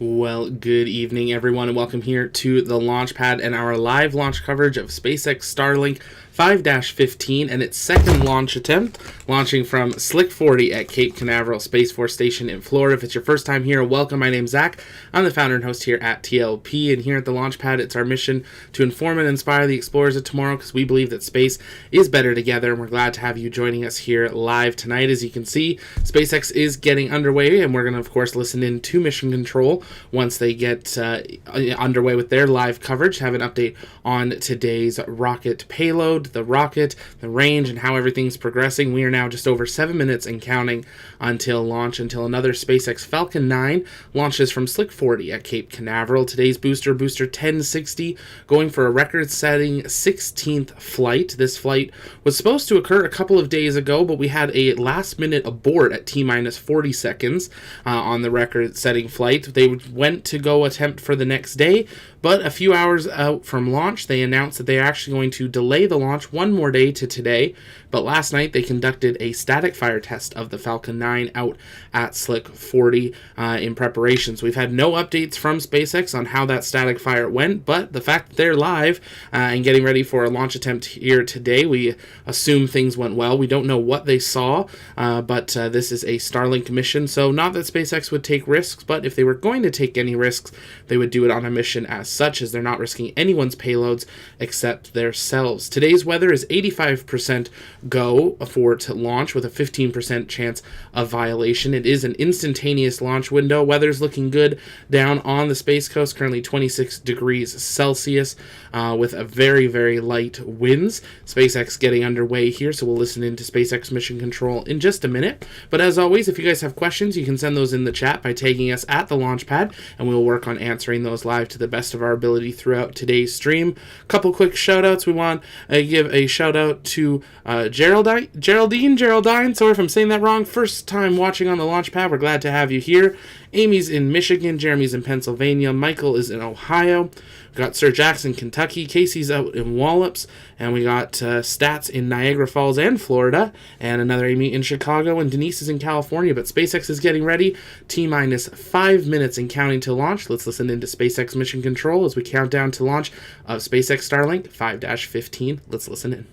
Well, good evening, everyone, and welcome here to the launch pad and our live launch coverage of SpaceX Starlink 5-15 and its second launch attempt, launching from Slick 40 at Cape Canaveral Space Force Station in Florida. If it's your first time here, welcome. My name's Zach. I'm the founder and host here at TLP, and here at the launch pad, it's our mission to inform and inspire the explorers of tomorrow because we believe that space is better together, and we're glad to have you joining us here live tonight. As you can see, SpaceX is getting underway, and we're going to, of course, listen in to Mission Control once they get underway with their live coverage, have an update on today's rocket payload, the rocket, the range, and how everything's progressing. We are now just over 7 minutes and counting until launch, until another SpaceX Falcon 9 launches from Slick 40 at Cape Canaveral. Today's booster 1060, going for a record-setting 16th flight. This flight was supposed to occur a couple of days ago, but we had a last-minute abort at T-minus 40 seconds on the record-setting flight. They went to go attempt for the next day, but a few hours out from launch, they announced that they are actually going to delay the launch one more day to today. But last night, they conducted a static fire test of the Falcon 9 out at Slick 40 in preparations. We've had no updates from SpaceX on how that static fire went, but the fact that they're live and getting ready for a launch attempt here today, we assume things went well. We don't know what they saw, but this is a Starlink mission, so not that SpaceX would take risks, but if they were going to take any risks, they would do it on a mission as such, as they're not risking anyone's payloads except themselves. Today's weather is 85% go for to launch with a 15% chance of violation. It is an instantaneous launch window. Weather's looking good down on the Space Coast, currently 26 degrees Celsius with a very, very light winds. SpaceX getting underway here, so we'll listen into SpaceX Mission Control in just a minute. But as always, if you guys have questions, you can send those in the chat by tagging us at the launch pad, and we'll work on answering those live to the best of our ability throughout today's stream. A couple quick shout outs. We want to give a shout out to Geraldine, sorry if I'm saying that wrong. First time watching on the launch pad. We're glad to have you here. Amy's in Michigan, Jeremy's in Pennsylvania, Michael is in Ohio. We got Sir Jackson, Kentucky, Casey's out in Wallops, and we got Stats in Niagara Falls and Florida, and another Amy in Chicago, and Denise is in California. But SpaceX is getting ready. T-minus 5 minutes and counting to launch. Let's listen into SpaceX Mission Control as we count down to launch of SpaceX Starlink 5-15. Let's listen in.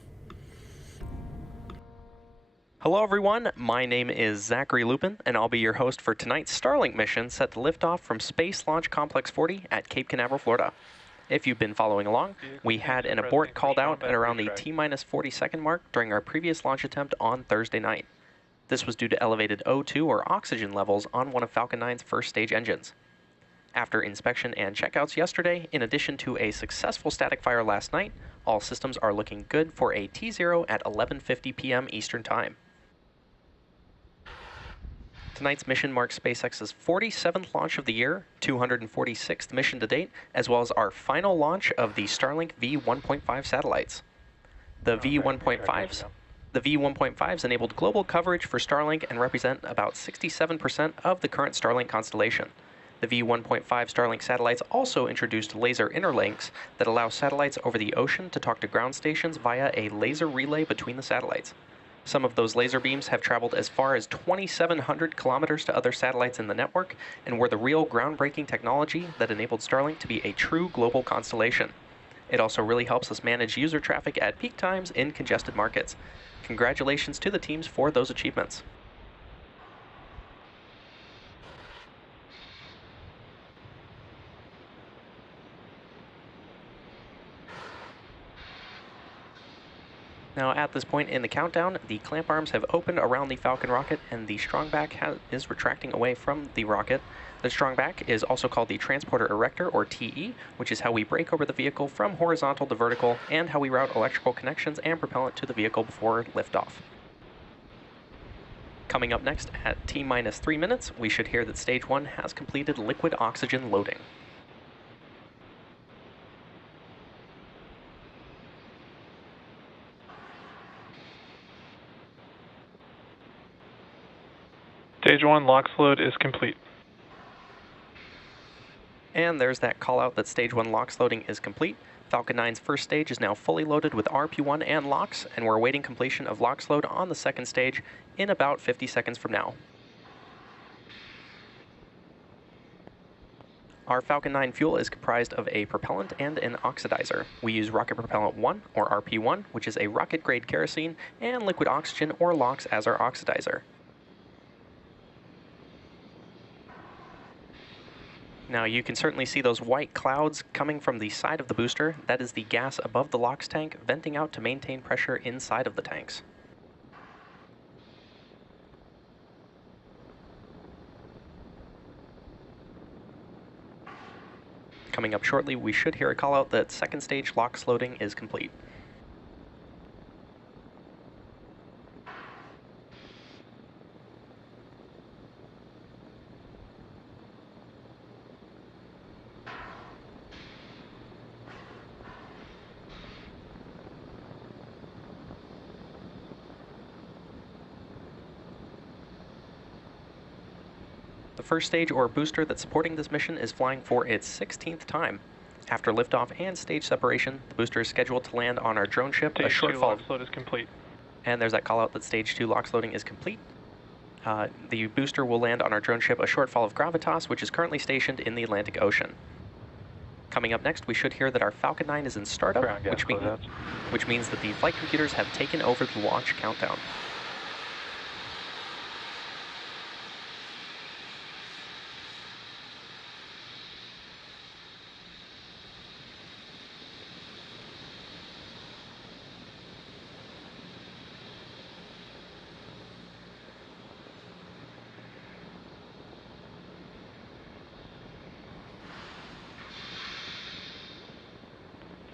Hello everyone, my name is Zachary Lupin, and I'll be your host for tonight's Starlink mission set to lift off from Space Launch Complex 40 at Cape Canaveral, Florida. If you've been following along, we had an abort called out at around the T-minus 40 second mark during our previous launch attempt on Thursday night. This was due to elevated O2 or oxygen levels on one of Falcon 9's first stage engines. After inspection and checkouts yesterday, in addition to a successful static fire last night, all systems are looking good for a T0 at 11:50 p.m. Eastern Time. Tonight's mission marks SpaceX's 47th launch of the year, 246th mission to date, as well as our final launch of the Starlink V1.5 satellites. The V1.5s enabled global coverage for Starlink and represent about 67% of the current Starlink constellation. The V1.5 Starlink satellites also introduced laser interlinks that allow satellites over the ocean to talk to ground stations via a laser relay between the satellites. Some of those laser beams have traveled as far as 2,700 kilometers to other satellites in the network and were the real groundbreaking technology that enabled Starlink to be a true global constellation. It also really helps us manage user traffic at peak times in congested markets. Congratulations to the teams for those achievements. Now at this point in the countdown, the clamp arms have opened around the Falcon rocket and the strongback is retracting away from the rocket. The strongback is also called the transporter erector, or TE, which is how we brake over the vehicle from horizontal to vertical and how we route electrical connections and propellant to the vehicle before liftoff. Coming up next at T-minus 3 minutes, we should hear that Stage 1 has completed liquid oxygen loading. Stage 1 LOX load is complete. And there's that call out that Stage 1 LOX loading is complete. Falcon 9's first stage is now fully loaded with RP1 and LOX, and we're awaiting completion of LOX load on the second stage in about 50 seconds from now. Our Falcon 9 fuel is comprised of a propellant and an oxidizer. We use rocket propellant 1, or RP1, which is a rocket-grade kerosene, and liquid oxygen, or LOX, as our oxidizer. Now you can certainly see those white clouds coming from the side of the booster. That is the gas above the LOX tank venting out to maintain pressure inside of the tanks. Coming up shortly, we should hear a call out that second stage LOX loading is complete. The first stage or booster that's supporting this mission is flying for its 16th time. After liftoff and stage separation, the booster is scheduled to land on our drone ship. Stage 2 LOX load is complete. And there's that call out that stage 2 LOX loading is complete. The booster will land on our drone ship, a shortfall of Gravitas, which is currently stationed in the Atlantic Ocean. Coming up next, we should hear that our Falcon 9 is in startup, which means that the flight computers have taken over the launch countdown.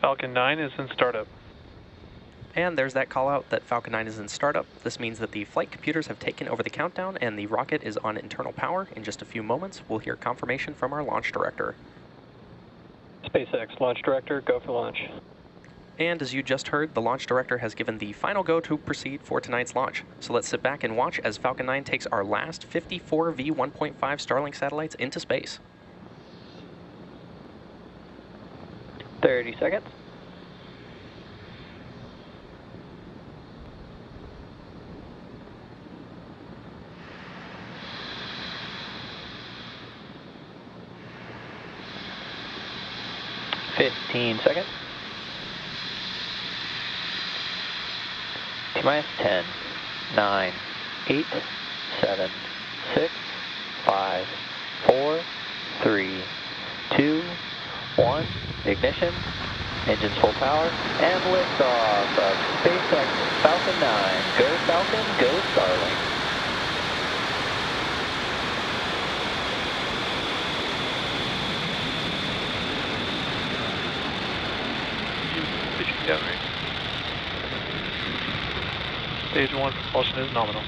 Falcon 9 is in startup. And there's that call out that Falcon 9 is in startup. This means that the flight computers have taken over the countdown and the rocket is on internal power. In just a few moments, we'll hear confirmation from our launch director. SpaceX Launch Director, go for launch. And as you just heard, the launch director has given the final go to proceed for tonight's launch. So let's sit back and watch as Falcon 9 takes our last 54 V1.5 Starlink satellites into space. 30 seconds. Seconds. T-minus 10, 9, 8, 7, 6, 5, 4, 3, 2, 1. Ignition, engines full power, and liftoff of SpaceX Falcon 9. Go Falcon, go Starlink. Stage 1 propulsion is nominal.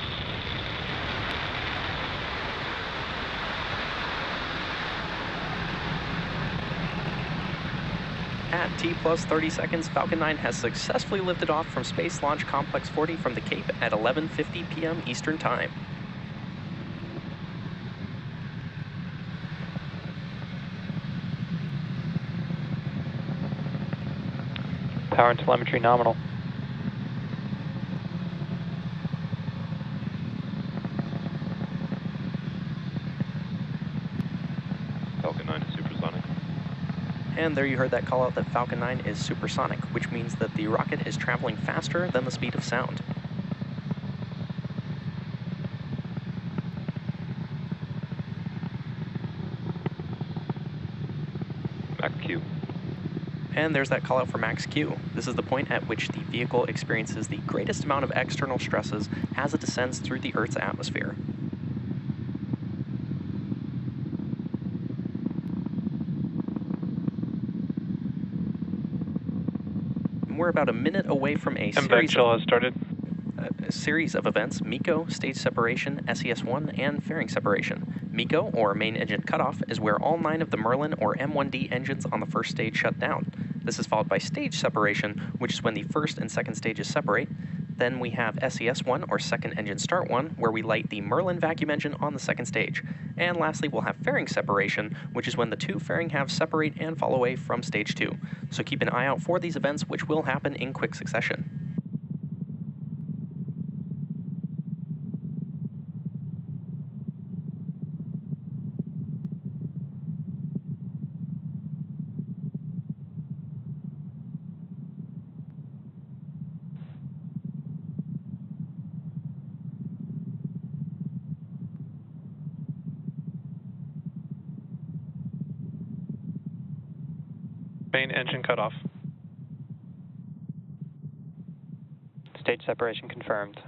At T plus 30 seconds, Falcon 9 has successfully lifted off from Space Launch Complex 40 from the Cape at 11:50 p.m. Eastern Time. Power and telemetry nominal. Falcon 9 is supersonic. And there you heard that call out that Falcon 9 is supersonic, which means that the rocket is traveling faster than the speed of sound. Max Q. And there's that call out for max Q. This is the point at which the vehicle experiences the greatest amount of external stresses as it descends through the Earth's atmosphere. We're about a minute away from a series of events: MECO, stage separation, SES-1, and fairing separation. MECO, or main engine cutoff, is where all 9 of the Merlin or M1D engines on the first stage shut down. This is followed by stage separation, which is when the first and second stages separate. Then we have SES-1, or second engine start 1, where we light the Merlin vacuum engine on the second stage. And lastly, we'll have fairing separation, which is when the 2 fairing halves separate and fall away from stage 2. So keep an eye out for these events, which will happen in quick succession. Main engine cutoff. Stage separation confirmed.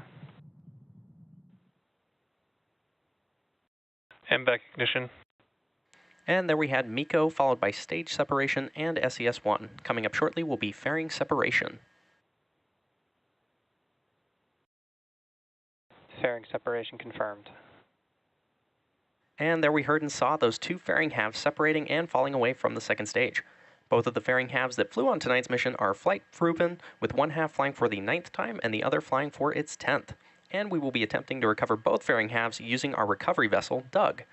MVAC ignition. And there we had MECO, followed by stage separation and SES-1. Coming up shortly will be fairing separation. Fairing separation confirmed. And there we heard and saw those two fairing halves separating and falling away from the second stage. Both of the fairing halves that flew on tonight's mission are flight proven, with one half flying for the 9th time and the other flying for its 10th. And we will be attempting to recover both fairing halves using our recovery vessel, Doug.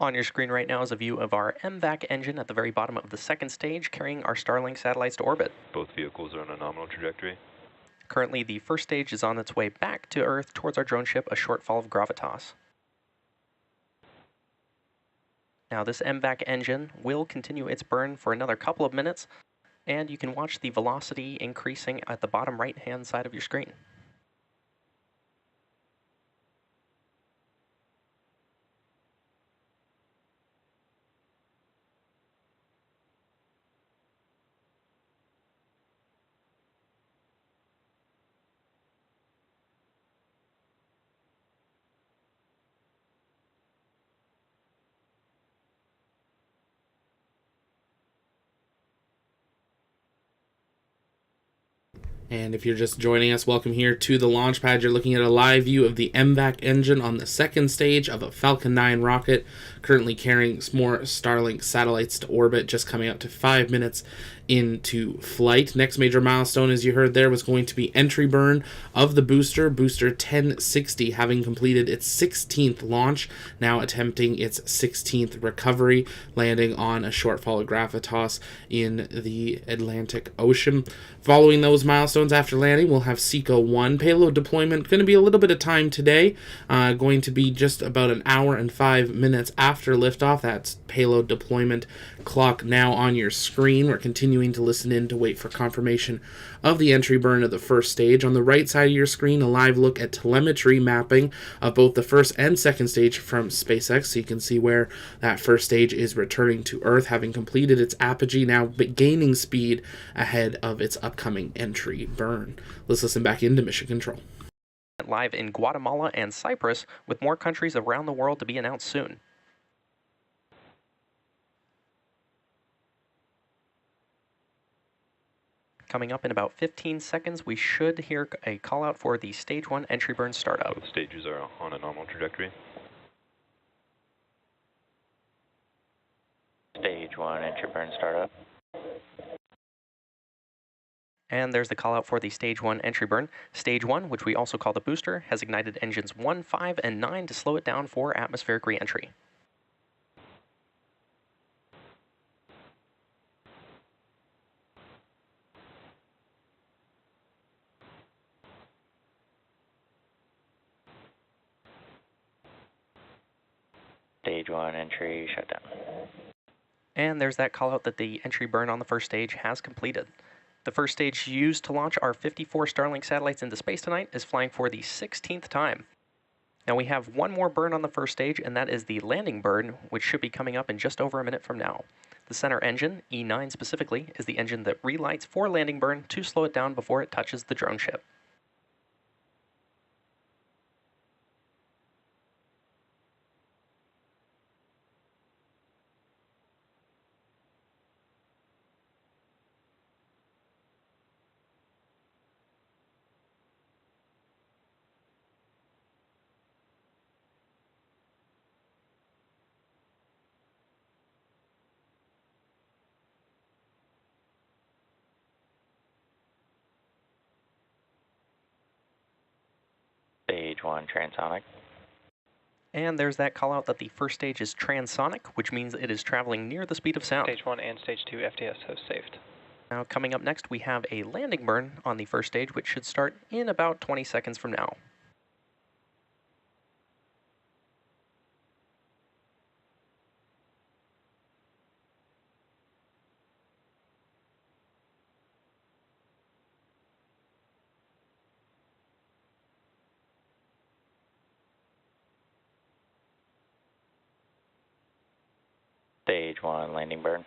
On your screen right now is a view of our MVAC engine at the very bottom of the second stage, carrying our Starlink satellites to orbit. Both vehicles are on a nominal trajectory. Currently, the first stage is on its way back to Earth towards our drone ship, a short fall of gravitas. Now, this MVAC engine will continue its burn for another couple of minutes, and you can watch the velocity increasing at the bottom right-hand side of your screen. And if you're just joining us, welcome here to the launch pad. You're looking at a live view of the MVAC engine on the second stage of a Falcon 9 rocket, currently carrying some more Starlink satellites to orbit, just coming up to 5 minutes into flight. Next major milestone, as you heard there, was going to be entry burn of the booster 1060, having completed its 16th launch, now attempting its 16th recovery, landing on a short fall of gravitas in the Atlantic Ocean. Following those milestones after landing, we'll have SECO-1 payload deployment. Going to be a little bit of time today, going to be just about an hour and 5 minutes after liftoff. That's payload deployment clock now on your screen. We're continuing to listen in to wait for confirmation of the entry burn of the first stage. On the right side of your screen, a live look at telemetry mapping of both the first and second stage from SpaceX, so you can see where that first stage is returning to Earth, having completed its apogee, now gaining speed ahead of its upcoming entry burn. Let's listen back into Mission Control. Live in Guatemala and Cyprus, with more countries around the world to be announced soon. Coming up in about 15 seconds, we should hear a call out for the Stage 1 entry burn startup. Both stages are on a nominal trajectory. Stage 1 entry burn startup. And there's the call out for the Stage 1 entry burn. Stage 1, which we also call the booster, has ignited engines 1, 5, and 9 to slow it down for atmospheric re-entry. Stage 1 entry shutdown. And there's that call out that the entry burn on the first stage has completed. The first stage used to launch our 54 Starlink satellites into space tonight is flying for the 16th time. Now we have one more burn on the first stage, and that is the landing burn, which should be coming up in just over a minute from now. The center engine, E9 specifically, is the engine that relights for landing burn to slow it down before it touches the drone ship. Stage 1 transonic. And there's that call out that the first stage is transonic, which means it is traveling near the speed of sound. Stage 1 and Stage 2 FTS host saved. Now coming up next, we have a landing burn on the first stage, which should start in about 20 seconds from now. Stage 1 landing burn.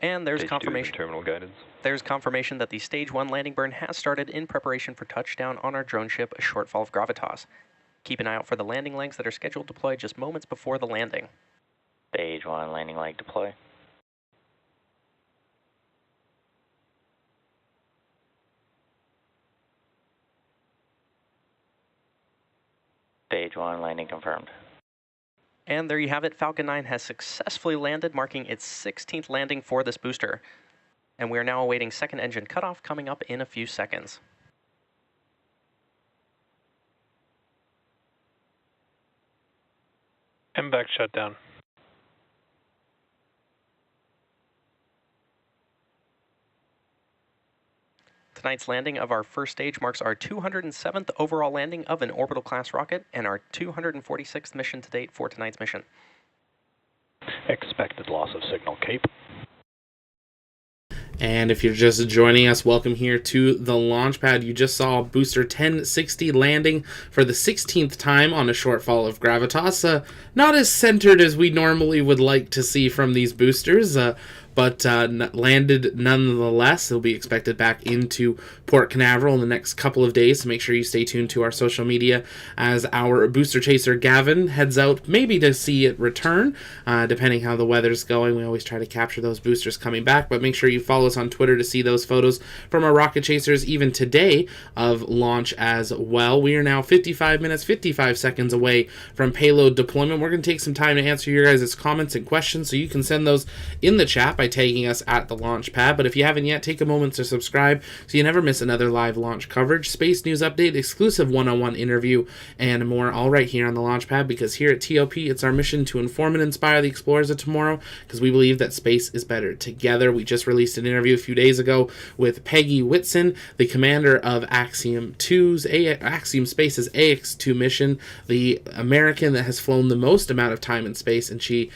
And there's Stage 2 is in confirmation. terminal guidance. There's confirmation that the Stage 1 landing burn has started in preparation for touchdown on our drone ship, a Shortfall of Gravitas. Keep an eye out for the landing legs that are scheduled to deploy just moments before the landing. Stage 1 landing leg deploy. Stage 1 landing confirmed. And there you have it, Falcon 9 has successfully landed, marking its 16th landing for this booster. And we are now awaiting second engine cutoff coming up in a few seconds. MVAC shutdown. Tonight's landing of our first stage marks our 207th overall landing of an orbital class rocket and our 246th mission to date for tonight's mission. Expected loss of signal, Cape. And if you're just joining us, welcome here to the launch pad. You just saw booster 1060 landing for the 16th time on a shortfall of Gravitas. Not as centered as we normally would like to see from these boosters, but landed nonetheless. They'll be expected back into Port Canaveral in the next couple of days, so make sure you stay tuned to our social media as our booster chaser Gavin heads out, maybe to see it return, depending how the weather's going. We always try to capture those boosters coming back, but make sure you follow us on Twitter to see those photos from our rocket chasers even today of launch as well. We are now 55 minutes, 55 seconds away from payload deployment. We're going to take some time to answer your guys' comments and questions, so you can send those in the chat by tagging us at the launch pad. But if you haven't yet, take a moment to subscribe so you never miss another live launch coverage, space news update, exclusive one-on-one interview, and more, all right here on the launch pad, because here at TOP, it's our mission to inform and inspire the explorers of tomorrow, because we believe that space is better together. We just released an interview a few days ago with Peggy Whitson, the commander of Axiom Space's AX2 mission, the American that has flown the most amount of time in space, and she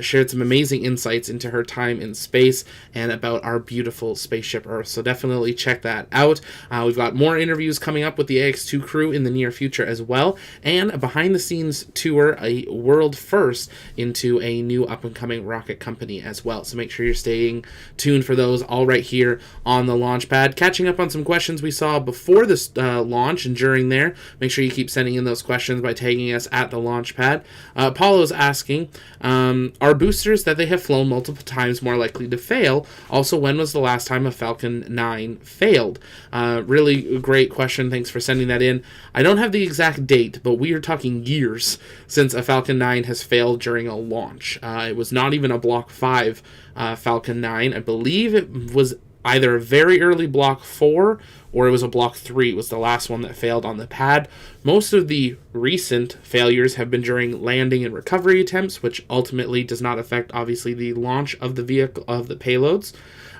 shared some amazing insights into her time in space and about our beautiful spaceship Earth. So definitely check that out. We've got more interviews coming up with the AX2 crew in the near future as well, and a behind-the-scenes tour, a world first, into a new up-and-coming rocket company as well. So make sure you're staying tuned for those all right here on the launch pad. Catching up on some questions we saw before this launch and during there. Make sure you keep sending in those questions by tagging us at the launch pad. Paulo's asking, are boosters that they have flown multiple times more likely to fail? Also, when was the last time a Falcon 9 failed? Really great question. Thanks for sending that in. I don't have the exact date, but we are talking years since a Falcon 9 has failed during a launch. It was not even a Block 5 Falcon 9. I believe it was either a very early Block 4 or it was a Block 3 was the last one that failed on the pad. Most of the recent failures have been during landing and recovery attempts, which ultimately does not affect, obviously, the launch of the vehicle, of the payloads.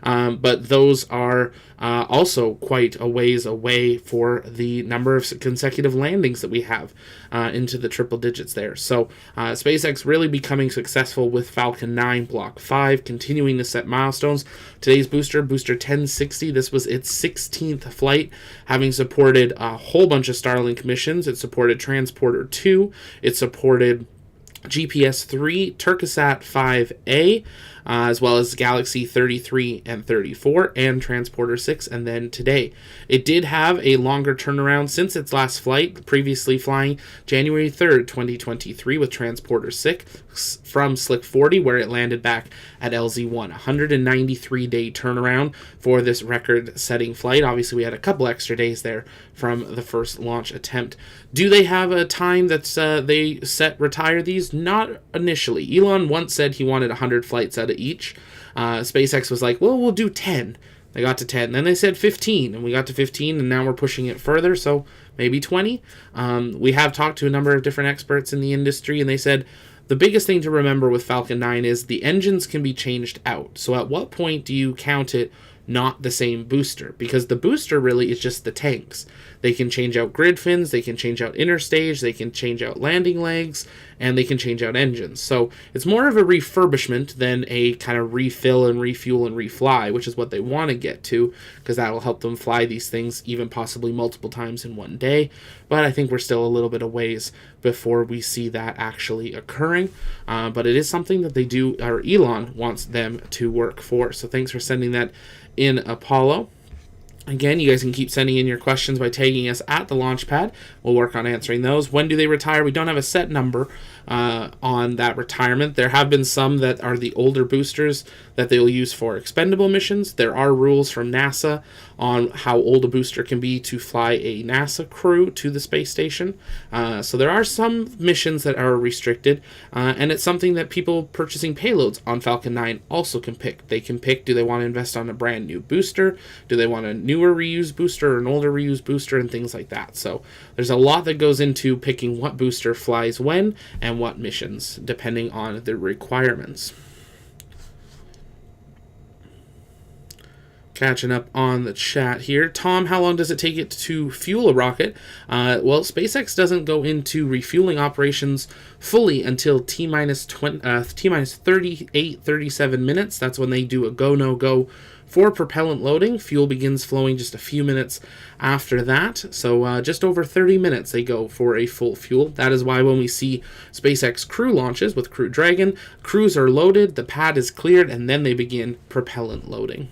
But those are also quite a ways away for the number of consecutive landings that we have into the triple digits there. So SpaceX really becoming successful with Falcon 9 Block 5, continuing to set milestones. Today's booster 1060, this was its 16th flight, having supported a whole bunch of Starlink missions. It supported Transporter 2, it supported GPS 3, Turkisat 5A, as well as Galaxy 33 and 34, and Transporter 6, and then today. It did have a longer turnaround since its last flight, previously flying January 3rd, 2023 with Transporter 6 from Slick 40, where it landed back at LZ1. 193-day turnaround for this record-setting flight. Obviously, we had a couple extra days there from the first launch attempt. Do they have a time that's they set retire these? Not initially. Elon once said he wanted 100 flights out of each. SpaceX was like, well, we'll do 10. They got to 10. Then they said 15, and we got to 15, and now we're pushing it further, so maybe 20. We have talked to a number of different experts in the industry, and they said the biggest thing to remember with Falcon 9 is the engines can be changed out. So at what point do you count it not the same booster? Because the booster really is just the tanks. They can change out grid fins, they can change out interstage, they can change out landing legs, and they can change out engines. So it's more of a refurbishment than a kind of refill and refuel and refly, which is what they want to get to, because that will help them fly these things even possibly multiple times in one day. But I think we're still a little bit of ways before we see that actually occurring. But it is something that they do, or Elon wants them to work for. So thanks for sending that in, Apollo. Again, you guys can keep sending in your questions by tagging us at the Launchpad. We'll work on answering those. When do they retire? We don't have a set number on that retirement. There have been some that are the older boosters that they will use for expendable missions. There are rules from NASA on how old a booster can be to fly a NASA crew to the space station. So there are some missions that are restricted, and it's something that people purchasing payloads on Falcon 9 also can pick. They can pick, do they want to invest on a brand new booster? Do they want a newer reused booster or an older reused booster, and things like that. So there's a lot that goes into picking what booster flies when and what missions, depending on the requirements. Catching up on the chat here. Tom, how long does it take it to fuel a rocket? Well, SpaceX doesn't go into refueling operations fully until T-minus 38, 37 minutes. That's when they do a go, no go for propellant loading. Fuel begins flowing just a few minutes after that. So just over 30 minutes they go for a full fuel. That is why when we see SpaceX Crew launches with Crew Dragon, crews are loaded, the pad is cleared, and then they begin propellant loading.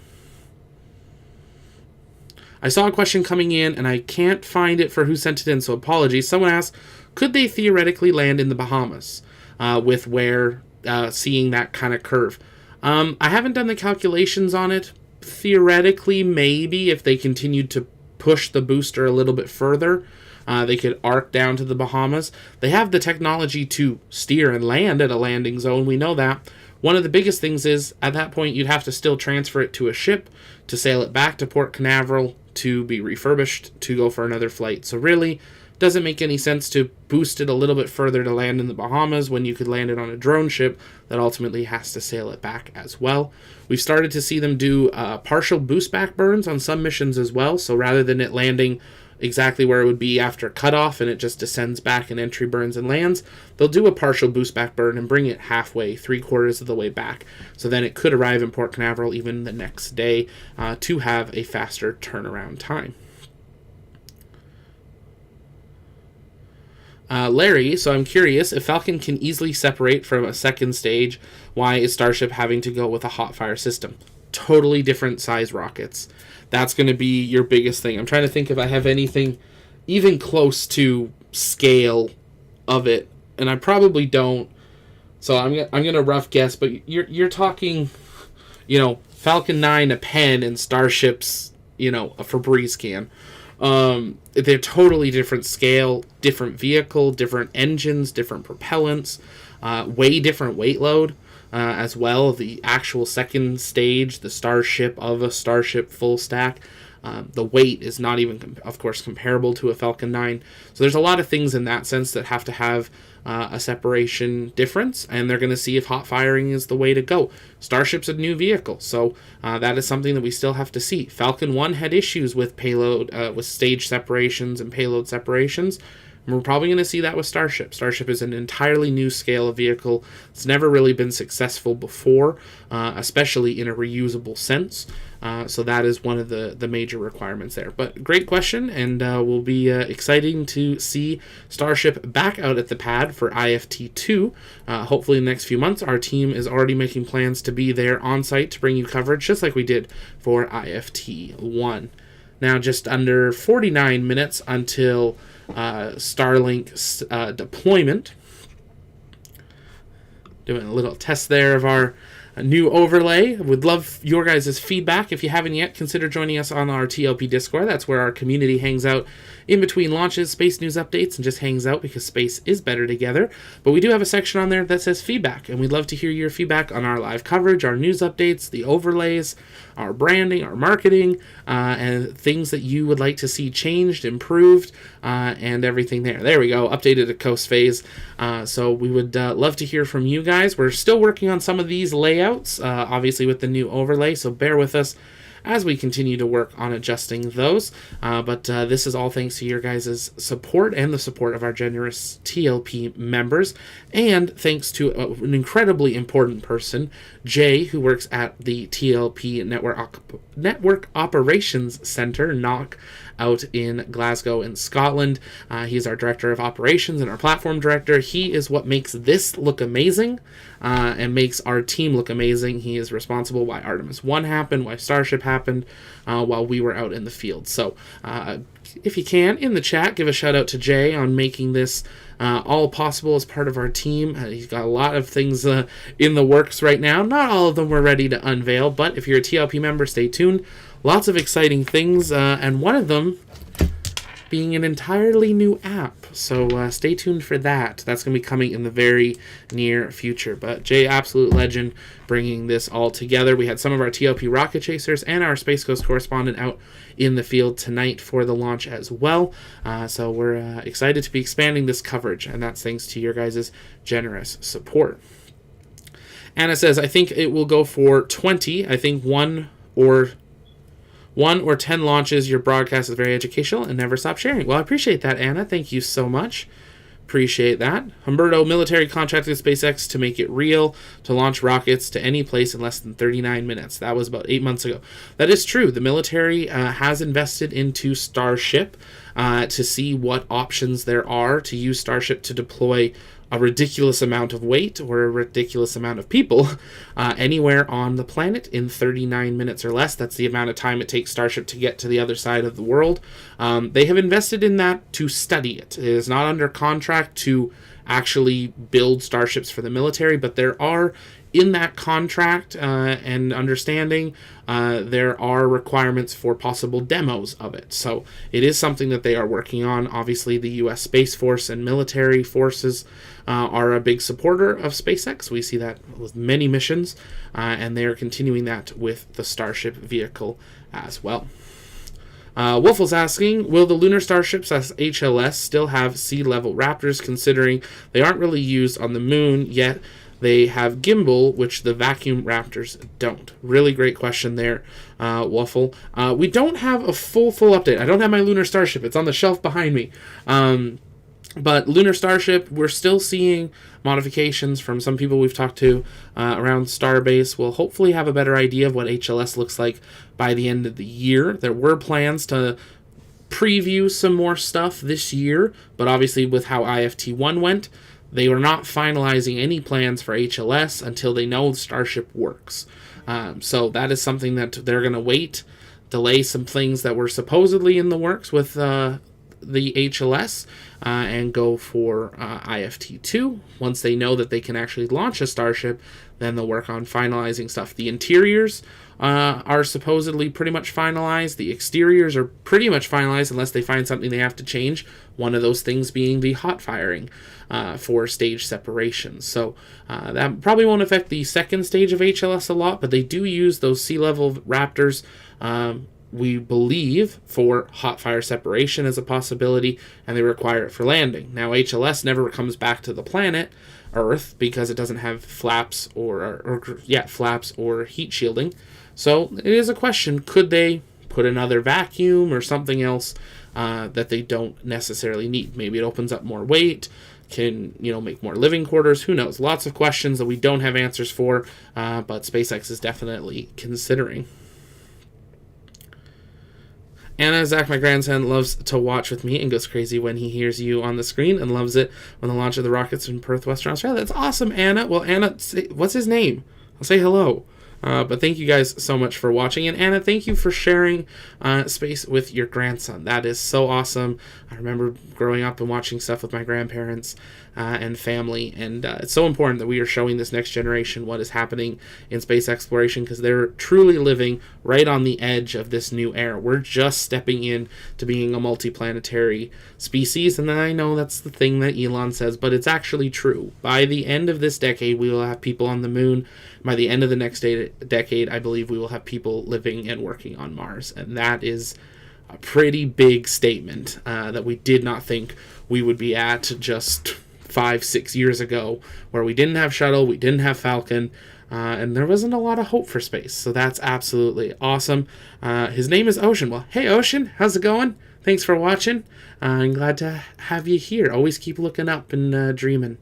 I saw a question coming in, and I can't find it for who sent it in, so apologies. Someone asked, could they theoretically land in the Bahamas with where seeing that kind of curve? I haven't done the calculations on it. Theoretically, maybe if they continued to push the booster a little bit further, they could arc down to the Bahamas. They have the technology to steer and land at a landing zone. We know that. One of the biggest things is, at that point, you'd have to still transfer it to a ship to sail it back to Port Canaveral to be refurbished to go for another flight. So really, doesn't make any sense to boost it a little bit further to land in the Bahamas when you could land it on a drone ship that ultimately has to sail it back as well. We've started to see them do partial boost back burns on some missions as well. So rather than it landing exactly where it would be after cutoff and it just descends back and entry burns and lands, they'll do a partial boost back burn and bring it halfway, 3/4 of the way back. So then it could arrive in Port Canaveral even the next day to have a faster turnaround time. Larry, so I'm curious, if Falcon can easily separate from a second stage, why is Starship having to go with a hot fire system? Totally different size rockets. That's going to be your biggest thing. I'm trying to think if I have anything even close to scale of it, and I probably don't. So I'm going to rough guess, but you're talking, Falcon 9 a pen and Starship's, a Febreze can. They're totally different scale, different vehicle, different engines, different propellants, way different weight load as well. The actual second stage, the Starship of a Starship full stack, the weight is not even, of course, comparable to a Falcon 9. So there's a lot of things in that sense that have to have a separation difference, and they're going to see if hot firing is the way to go. Starship's a new vehicle, so that is something that we still have to see. Falcon 1 had issues with payload, with stage separations and payload separations, and we're probably going to see that with Starship. Starship is an entirely new scale of vehicle. It's never really been successful before, especially in a reusable sense. So that is one of the major requirements there. But great question, and will be exciting to see Starship back out at the pad for IFT2. Hopefully in the next few months. Our team is already making plans to be there on site to bring you coverage, just like we did for IFT1. Now just under 49 minutes until Starlink deployment. Doing a little test there of our new overlay. Would love your guys' feedback. If you haven't yet, consider joining us on our TLP Discord. That's where our community hangs out in between launches, space news updates, and just hangs out because space is better together. But we do have a section on there that says feedback, and we'd love to hear your feedback on our live coverage, our news updates, the overlays, our branding, our marketing, and things that you would like to see changed, improved, and everything there. There we go, updated at Coast Phase. So we would love to hear from you guys. We're still working on some of these layouts, obviously with the new overlay, so bear with us as we continue to work on adjusting those. But this is all thanks to your guys' support and the support of our generous TLP members, and thanks to an incredibly important person, Jay, who works at the TLP Network Operations Center, NOC, out in Glasgow in Scotland. He's our Director of Operations and our Platform Director. He is what makes this look amazing and makes our team look amazing. He is responsible why Artemis 1 happened, why Starship happened, while we were out in the field. So if you can, in the chat, give a shout out to Jay on making this all possible as part of our team. He's got a lot of things in the works right now. Not all of them we're ready to unveil, but if you're a TLP member, stay tuned. Lots of exciting things, and one of them being an entirely new app. So stay tuned for that. That's going to be coming in the very near future. But Jay, absolute legend, bringing this all together. We had some of our TLP rocket chasers and our Space Coast correspondent out in the field tonight for the launch as well. So we're excited to be expanding this coverage, and that's thanks to your guys' generous support. Anna says, I think it will go for 20. I think one or 10 launches. Your broadcast is very educational and never stop sharing. Well, I appreciate that, Anna. Thank you so much. Appreciate that. Humberto military contracted SpaceX to make it real, to launch rockets to any place in less than 39 minutes. That was about 8 months ago. That is true. The military has invested into Starship to see what options there are to use Starship to deploy a ridiculous amount of weight or a ridiculous amount of people anywhere on the planet in 39 minutes or less. That's the amount of time it takes Starship to get to the other side of the world. They have invested in that to study it. It is not under contract to actually build starships for the military, but there are, in that contract and understanding, there are requirements for possible demos of it. So it is something that they are working on. Obviously, the U.S. Space Force and military forces are a big supporter of SpaceX. We see that with many missions, and they are continuing that with the Starship vehicle as well. Wolfel's asking, will the lunar starships as HLS still have sea-level Raptors, considering they aren't really used on the moon yet? They have gimbal, which the vacuum Raptors don't. Really great question there, Waffle. We don't have a full update. I don't have my lunar starship. It's on the shelf behind me. But lunar starship, we're still seeing modifications from some people we've talked to around Starbase. We'll hopefully have a better idea of what HLS looks like by the end of the year. There were plans to preview some more stuff this year, but obviously with how IFT1 went, they were not finalizing any plans for HLS until they know Starship works. So that is something that they're going to wait, delay some things that were supposedly in the works with the HLS, and go for IFT2. Once they know that they can actually launch a Starship, then they'll work on finalizing stuff. The interiors are supposedly pretty much finalized. The exteriors are pretty much finalized unless they find something they have to change. One of those things being the hot firing for stage separation. So that probably won't affect the second stage of HLS a lot, but they do use those sea-level Raptors, we believe, for hot fire separation as a possibility, and they require it for landing. Now, HLS never comes back to the planet Earth because it doesn't have flaps or heat shielding. So it is a question, could they put another vacuum or something else that they don't necessarily need? Maybe it opens up more weight, can make more living quarters, who knows? Lots of questions that we don't have answers for, but SpaceX is definitely considering. Anna, Zach, my grandson, loves to watch with me and goes crazy when he hears you on the screen, and loves it when the launch of the rockets in Perth, Western Australia. That's awesome, Anna. Well, Anna, what's his name? I'll say hello. But thank you guys so much for watching. And Anna, thank you for sharing space with your grandson. That is so awesome. I remember growing up and watching stuff with my grandparents and family, and it's so important that we are showing this next generation what is happening in space exploration, because they're truly living right on the edge of this new era. We're just stepping in to being a multiplanetary species, and then I know that's the thing that Elon says, but it's actually true. By the end of this decade, we will have people on the moon. By the end of the next decade, I believe we will have people living and working on Mars, and that is a pretty big statement that we did not think we would be at just 5-6 years ago, where we didn't have shuttle, we didn't have Falcon, and there wasn't a lot of hope for space. So that's absolutely awesome. His name is Ocean. Well, hey Ocean, how's it going? Thanks for watching. I'm glad to have you here. Always keep looking up and dreaming.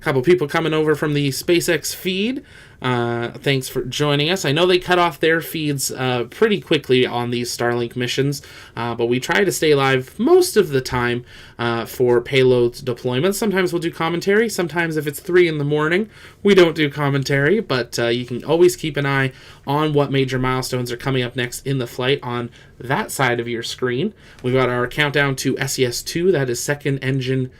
Couple people coming over from the SpaceX feed. Thanks for joining us. I know they cut off their feeds pretty quickly on these Starlink missions, but we try to stay live most of the time for payload deployments. Sometimes we'll do commentary. Sometimes if it's 3 in the morning, we don't do commentary, but you can always keep an eye on what major milestones are coming up next in the flight on that side of your screen. We've got our countdown to SES-2, that is second engine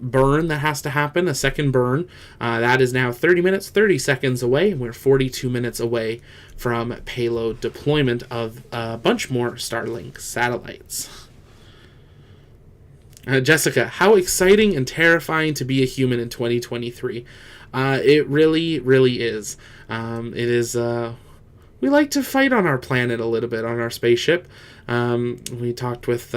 burn that has to happen, a second burn. That is now 30 minutes, 30 seconds away, and we're 42 minutes away from payload deployment of a bunch more Starlink satellites. Jessica, how exciting and terrifying to be a human in 2023. It really, really is. It is, we like to fight on our planet a little bit, on our spaceship. We talked with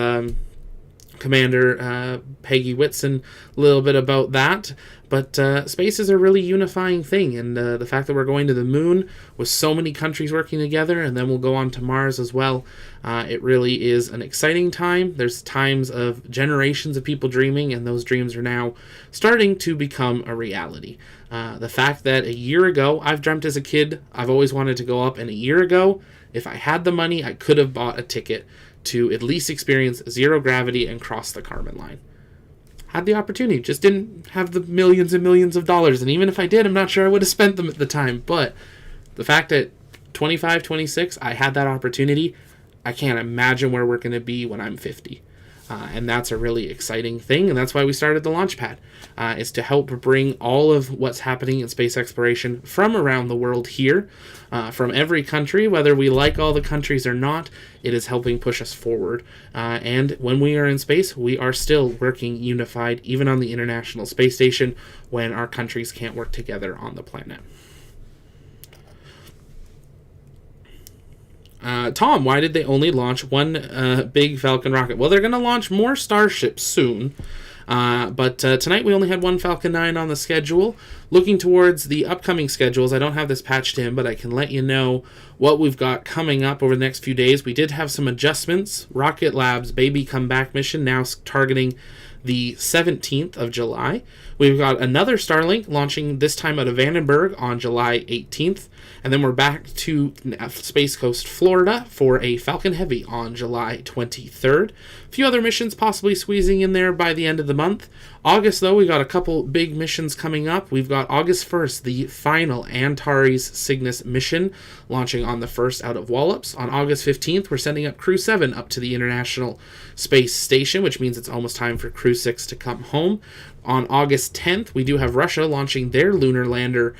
Commander Peggy Whitson a little bit about that, but space is a really unifying thing, and the fact that we're going to the moon with so many countries working together, and then we'll go on to Mars as well, it really is an exciting time. There's times of generations of people dreaming, and those dreams are now starting to become a reality. The fact that a year ago, I've dreamt as a kid, I've always wanted to go up, and a year ago, if I had the money, I could have bought a ticket to at least experience zero gravity and cross the Kármán line. Had the opportunity, just didn't have the millions and millions of dollars, and even if I did, I'm not sure I would have spent them at the time. But the fact that 25, 26, I had that opportunity, I can't imagine where we're going to be when I'm 50. And that's a really exciting thing, and that's why we started the Launchpad, is to help bring all of what's happening in space exploration from around the world here, from every country, whether we like all the countries or not. It is helping push us forward, and when we are in space, we are still working unified, even on the International Space Station, when our countries can't work together on the planet. Tom, why did they only launch one big Falcon rocket? Well, they're going to launch more Starships soon, but tonight we only had one Falcon 9 on the schedule. Looking towards the upcoming schedules, I don't have this patched in, but I can let you know what we've got coming up over the next few days. We did have some adjustments. Rocket Lab's Baby Come Back mission now targeting the 17th of July. We've got another Starlink launching this time out of Vandenberg on July 18th. And then we're back to Space Coast, Florida for a Falcon Heavy on July 23rd. A few other missions possibly squeezing in there by the end of the month. August, though, we got a couple big missions coming up. We've got August 1st, the final Antares Cygnus mission, launching on the 1st out of Wallops. On August 15th, we're sending up Crew 7 up to the International Space Station, which means it's almost time for Crew 6 to come home. On August 10th, we do have Russia launching their lunar lander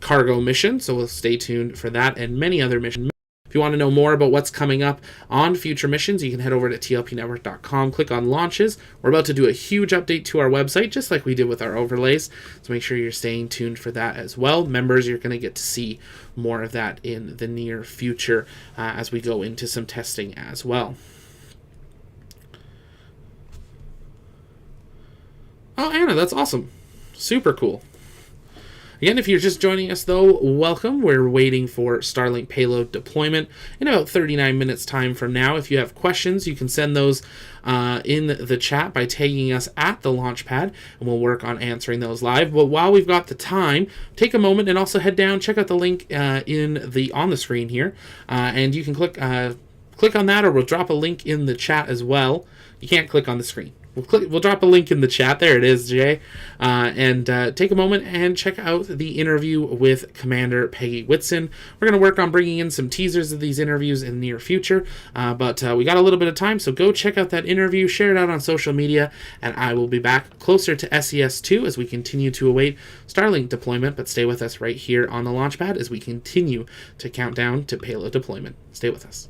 cargo mission, so we'll stay tuned for that and many other missions. If you want to know more about what's coming up on future missions, you can head over to tlpnetwork.com, click on launches. We're about to do a huge update to our website, just like we did with our overlays, so make sure you're staying tuned for that as well. Members, you're going to get to see more of that in the near future as we go into some testing as well. Oh, Anna, that's awesome. Super cool. Again, if you're just joining us, though, welcome. We're waiting for Starlink payload deployment in about 39 minutes time from now. If you have questions, you can send those in the chat by tagging us at the Launchpad, and we'll work on answering those live. But while we've got the time, take a moment and also head down, check out the link on the screen here, and you can click on that, or we'll drop a link in the chat as well. You can't click on the screen. we'll drop a link in the chat. There it is, Jay. And take a moment and check out the interview with Commander Peggy Whitson. We're going to work on bringing in some teasers of these interviews in the near future, but we got a little bit of time, so go check out that interview, share it out on social media, and I will be back closer to SES2 as we continue to await Starlink deployment, but stay with us right here on the launch pad as we continue to count down to payload deployment. Stay with us.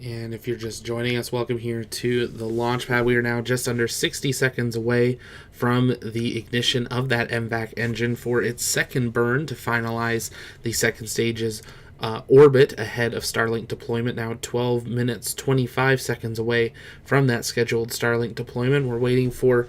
And if you're just joining us, welcome here to the launch pad. We are now just under 60 seconds away from the ignition of that MVAC engine for its second burn to finalize the second stage's orbit ahead of Starlink deployment. Now 12 minutes, 25 seconds away from that scheduled Starlink deployment. We're waiting for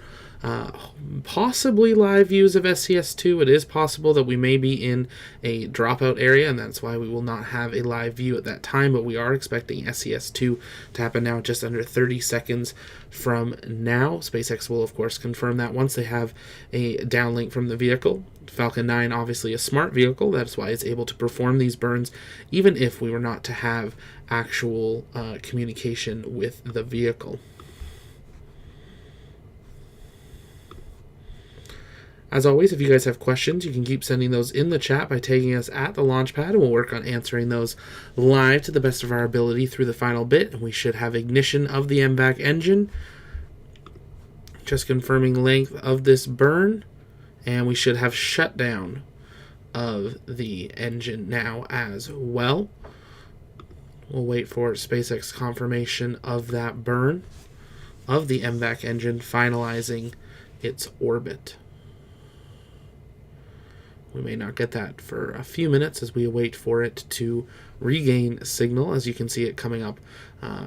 possibly live views of SES2. It is possible that we may be in a dropout area, and that's why we will not have a live view at that time, but we are expecting SES2 to happen now just under 30 seconds from now. SpaceX will, of course, confirm that once they have a downlink from the vehicle. Falcon 9, obviously a smart vehicle, that's why it's able to perform these burns, even if we were not to have actual communication with the vehicle. As always, if you guys have questions, you can keep sending those in the chat by tagging us at the Launchpad, and we'll work on answering those live to the best of our ability through the final bit. And we should have ignition of the MVAC engine. Just confirming length of this burn. And we should have shutdown of the engine now as well. We'll wait for SpaceX confirmation of that burn of the MVAC engine finalizing its orbit. We may not get that for a few minutes as we wait for it to regain signal. As you can see it coming up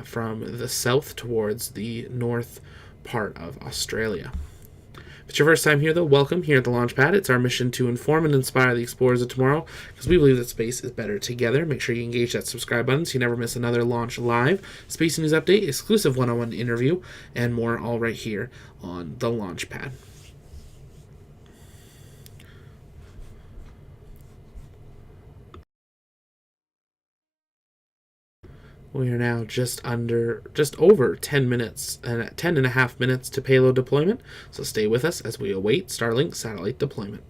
from the south towards the north part of Australia. If it's your first time here, though, welcome here at the Launchpad. It's our mission to inform and inspire the explorers of tomorrow because we believe that space is better together. Make sure you engage that subscribe button so you never miss another launch live, space news update, exclusive one-on-one interview, and more all right here on the Launchpad. We are now just over 10 minutes and 10 and a half minutes to payload deployment, so stay with us as we await Starlink satellite deployment.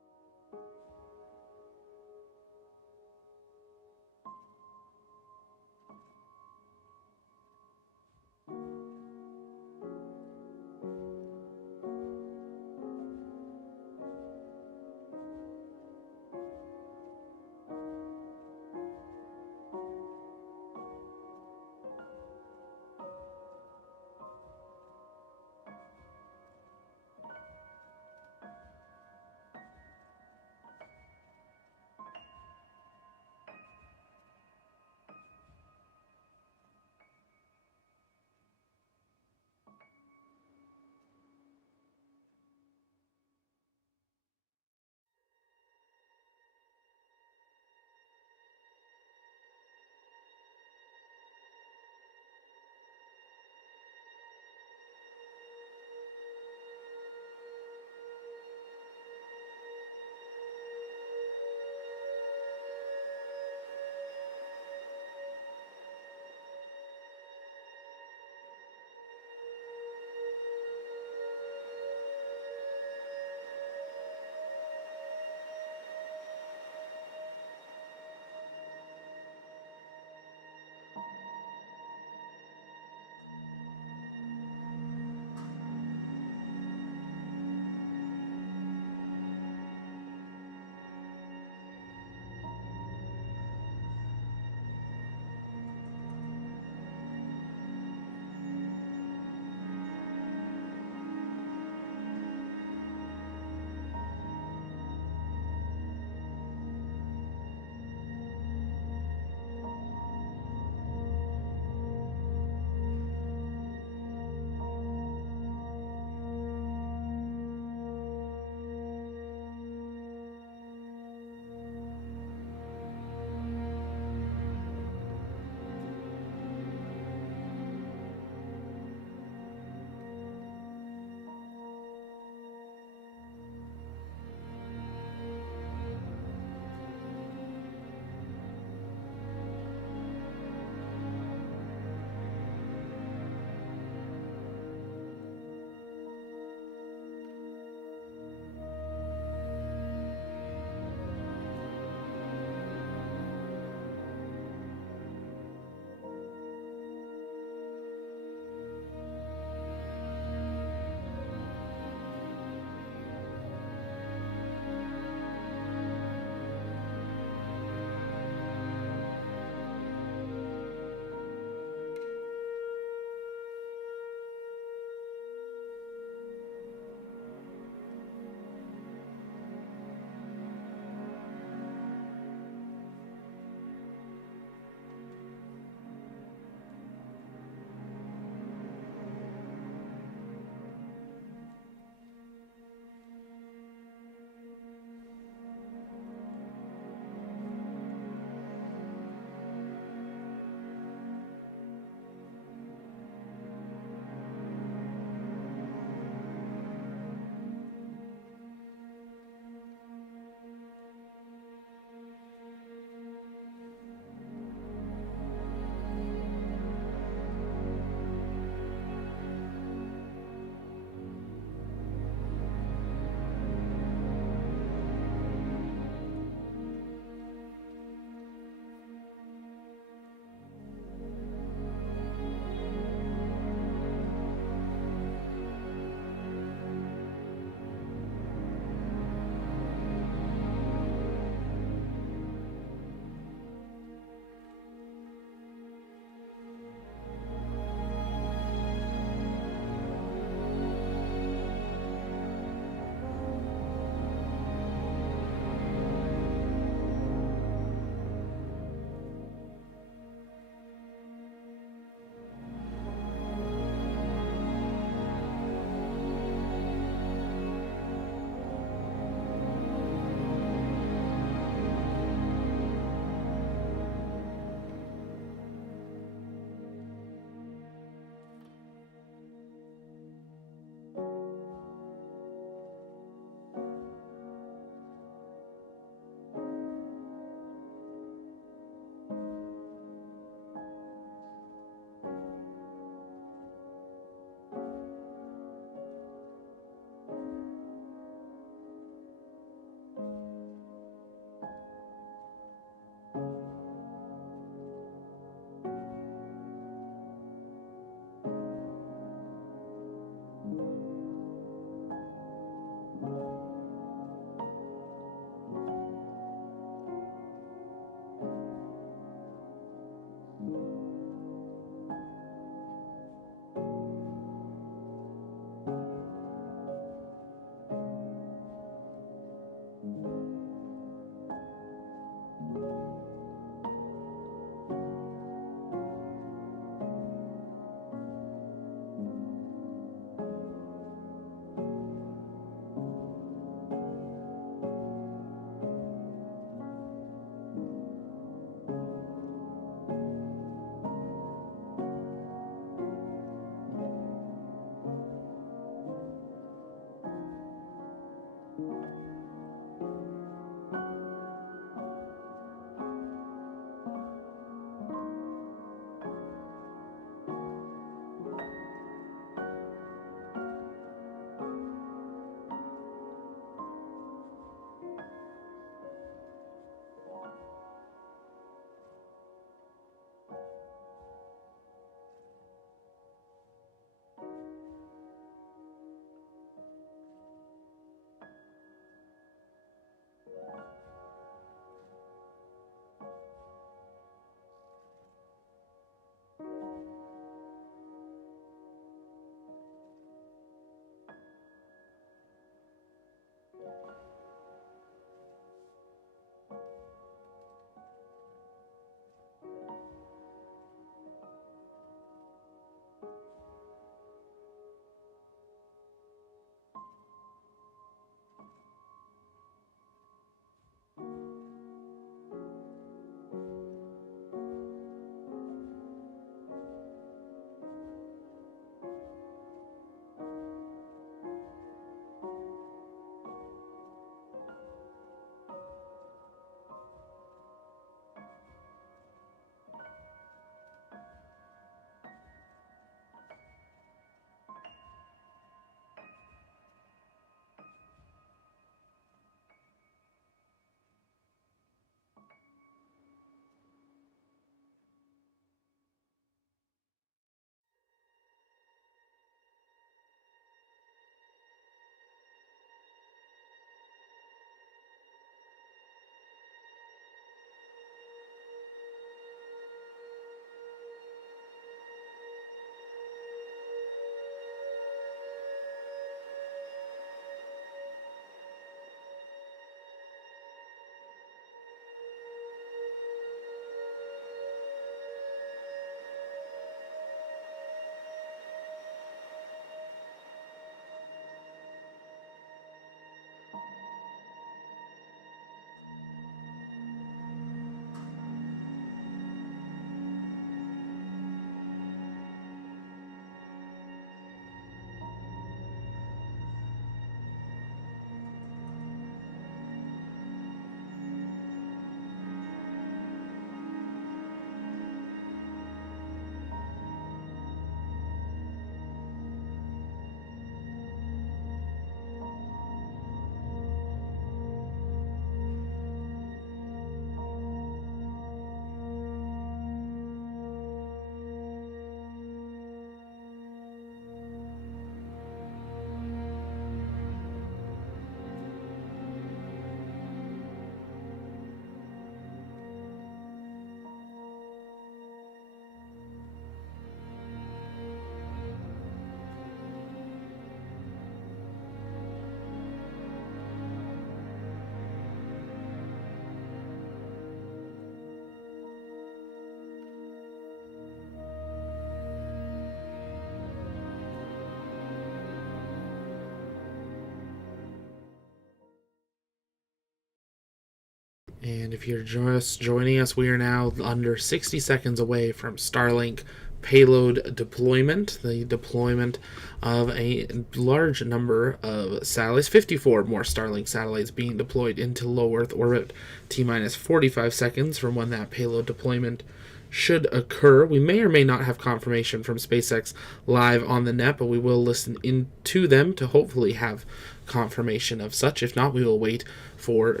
And if you're just joining us, we are now under 60 seconds away from Starlink payload deployment, the deployment of a large number of satellites, 54 more Starlink satellites being deployed into low Earth orbit, T-minus 45 seconds from when that payload deployment should occur. We may or may not have confirmation from SpaceX live on the net, but we will listen into them to hopefully have confirmation of such. If not, we will wait for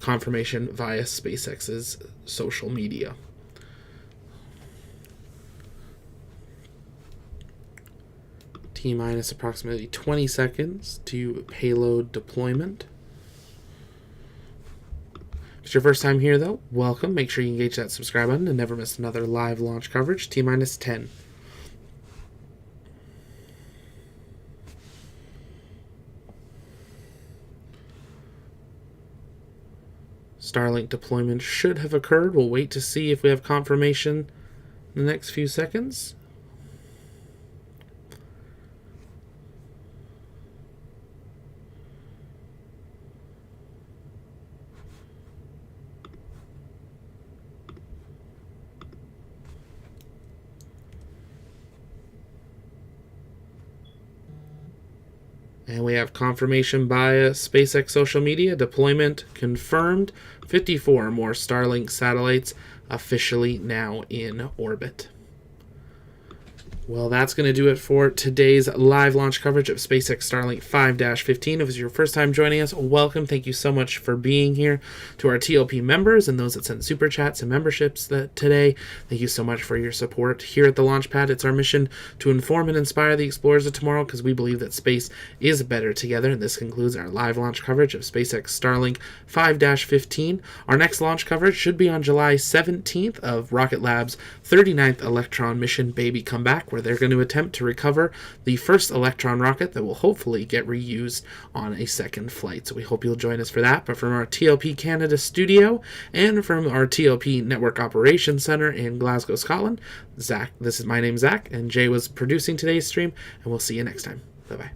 confirmation via SpaceX's social media. T-minus approximately 20 seconds to payload deployment. If it's your first time here, though, welcome. Make sure you engage that subscribe button and never miss another live launch coverage. T-minus 10. Starlink deployment should have occurred. We'll wait to see if we have confirmation in the next few seconds. And we have confirmation via SpaceX social media. Deployment confirmed. 54 more Starlink satellites officially now in orbit. Well, that's going to do it for today's live launch coverage of SpaceX Starlink 5-15. If it's your first time joining us, welcome. Thank you so much for being here. To our TLP members and those that sent super chats and memberships today, thank you so much for your support. Here at the Launchpad, it's our mission to inform and inspire the explorers of tomorrow, because we believe that space is better together. And this concludes our live launch coverage of SpaceX Starlink 5-15. Our next launch coverage should be on July 17th of Rocket Lab's 39th Electron mission Baby Comeback, where they're going to attempt to recover the first Electron rocket that will hopefully get reused on a second flight. So we hope you'll join us for that. But from our TLP Canada studio and from our TLP Network Operations Center in Glasgow, Scotland, my name's Zach, and Jay was producing today's stream, and we'll see you next time. Bye-bye.